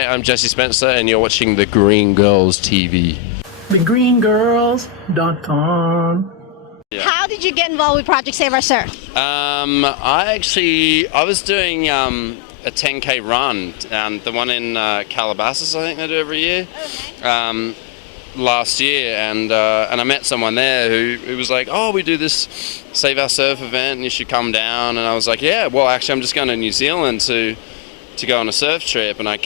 I'm Jesse Spencer, and you're watching the Green Girls TV. TheGreenGirls.com. Yeah. How did you get involved with Project Save Our Surf? I was doing a 10K run, the one in Calabasas, I think they do every year, last year, and I met someone there who was like, oh, we do this Save Our Surf event, and you should come down. And I was like, yeah, well, actually, I'm just going to New Zealand to go on a surf trip, and I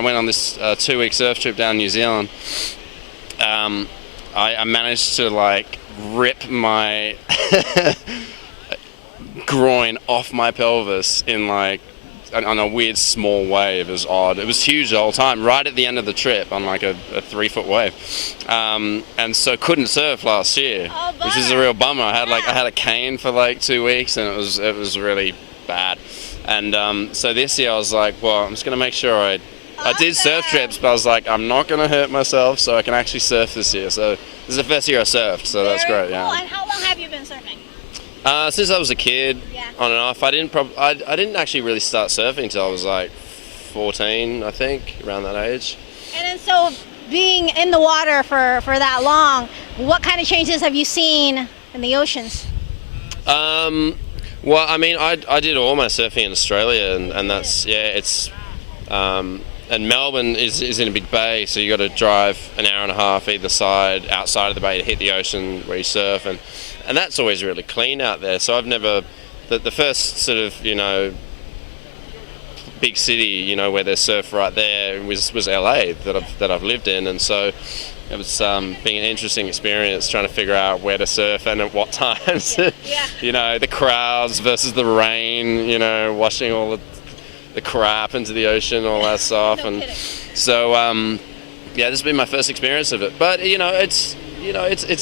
went on this 2-week surf trip down New Zealand. I managed to rip my groin off my pelvis in on a weird small wave. It was odd. It was huge the whole time, right at the end of the trip on a 3-foot wave, and so couldn't surf last year, which is a real bummer. I had a cane for 2 weeks, and it was really bad. And so this year I was like, well, I'm just going to make sure I did surf trips, but I was like, I'm not going to hurt myself, so I can actually surf this year. So this is the first year I surfed, so that's great. Cool. Yeah. And how long have you been surfing? Since I was a kid, Yeah. on and off. I didn't actually really start surfing until I was 14, I think, around that age. And then so being in the water for that long, what kind of changes have you seen in the oceans? Well, I mean, I did all my surfing in Australia, and that's, it's, and Melbourne is in a big bay, so you got to drive an hour and a half either side, outside of the bay to hit the ocean where you surf, and that's always really clean out there. So I've never, the first sort of, big city, where there's surf right there was LA that I've lived in, and so it was being an interesting experience trying to figure out where to surf and at what times. Yeah. The crowds versus the rain, washing all the crap into the ocean, all that stuff. No and kidding. so this has been my first experience of it. But it's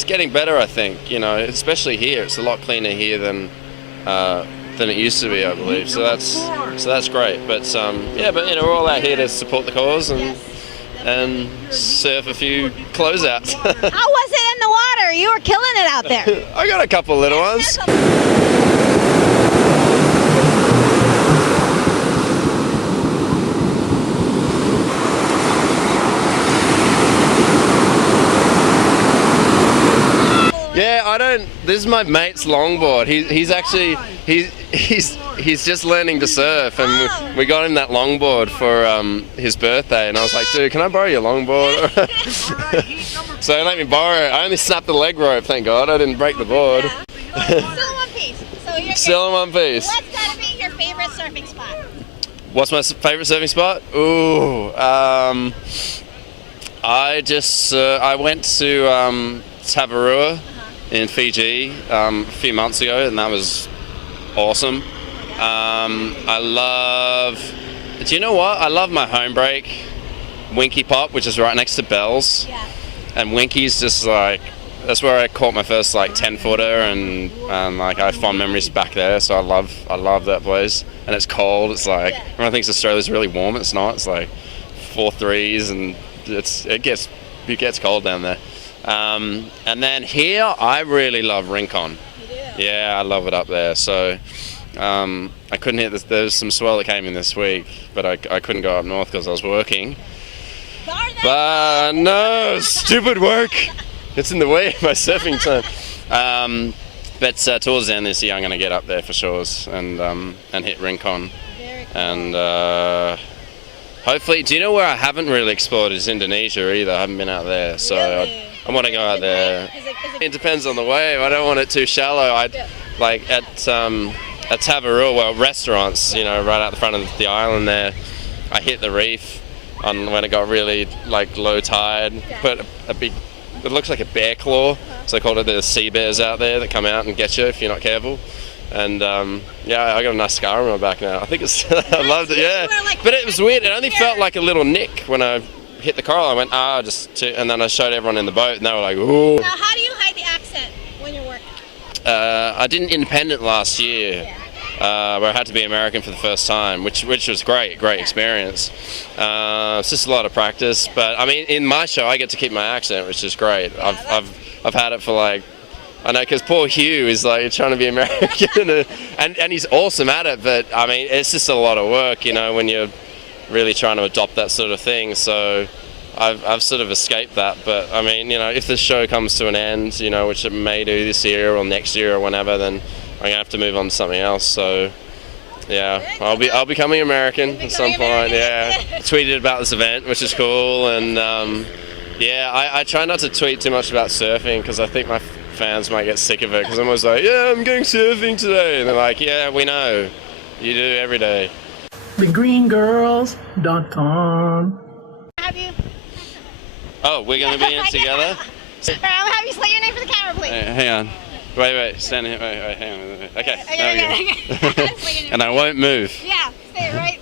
getting better, I think. Especially here, it's a lot cleaner here than it used to be, I believe. So that's great. But we're all out here to support the cause and surf a few closeouts. How was it in the water? You were killing it out there. I got a couple little ones. Yeah, this is my mate's longboard. He's just learning to surf, and we got him that longboard for his birthday, and I was like, dude, can I borrow your longboard? So he let me borrow it. I only snapped the leg rope, thank God. I didn't break the board. Still in one piece. So Still in one piece. What's gotta be your favorite surfing spot? What's my favorite surfing spot? Ooh, I went to Tavarua in Fiji a few months ago, and that was awesome. Do you know what? I love my home break, Winky Pop, which is right next to Bells. Yeah. And Winky's just that's where I caught my first 10-footer, and I have fond memories back there. So I love that place. And it's cold. It's everyone thinks Australia's really warm. It's not. It's 4.3s, and it gets cold down there. And then here, I really love Rincon. You do? Yeah, I love it up there. So I couldn't hit this. There's some swell that came in this week, but I couldn't go up north because I was working. But no, stupid work. It's in the way of my surfing time. But towards the end this year, I'm going to get up there for sure and hit Rincon. Very cool. And hopefully, do you know where I haven't really explored is Indonesia either. I haven't been out there, so Really? I want to go out there. Is it It depends on the wave. I don't want it too shallow. At Tavarua, restaurants, right out the front of the island there, I hit the reef when it got really low tide. Put a big, it looks like a bear claw, so they call it the sea bears out there that come out and get you if you're not careful. And I got a nice scar on my back now. I think it's, I loved it, yeah. But it was weird. It only felt like a little nick when I hit the coral. I went, and then I showed everyone in the boat, and they were like, ooh. Now, how do you hide the accent when you're working? I did an independent last year, where I had to be American for the first time, which was great experience. It's just a lot of practice, but I mean, in my show, I get to keep my accent, which is great. I've had it for I know, because poor Hugh is trying to be American, and he's awesome at it, but I mean, it's just a lot of work, when you're really trying to adopt that sort of thing. So I've sort of escaped that. But I mean, if the show comes to an end, which it may do this year or next year or whenever, then I'm gonna have to move on to something else. So yeah, I'll be becoming American at some point. Yeah, tweeted about this event, which is cool, and I try not to tweet too much about surfing because I think my fans might get sick of it. Because I'm always like, yeah, I'm going surfing today, and they're like, yeah, we know, you do every day. TheGreenGirls.com. Have you? Oh, we're gonna be in it together. I'll have you say your name for the camera, please. Hang on. Wait, stand here. Wait, hang on. Okay. Okay. And I won't move. Yeah, stay right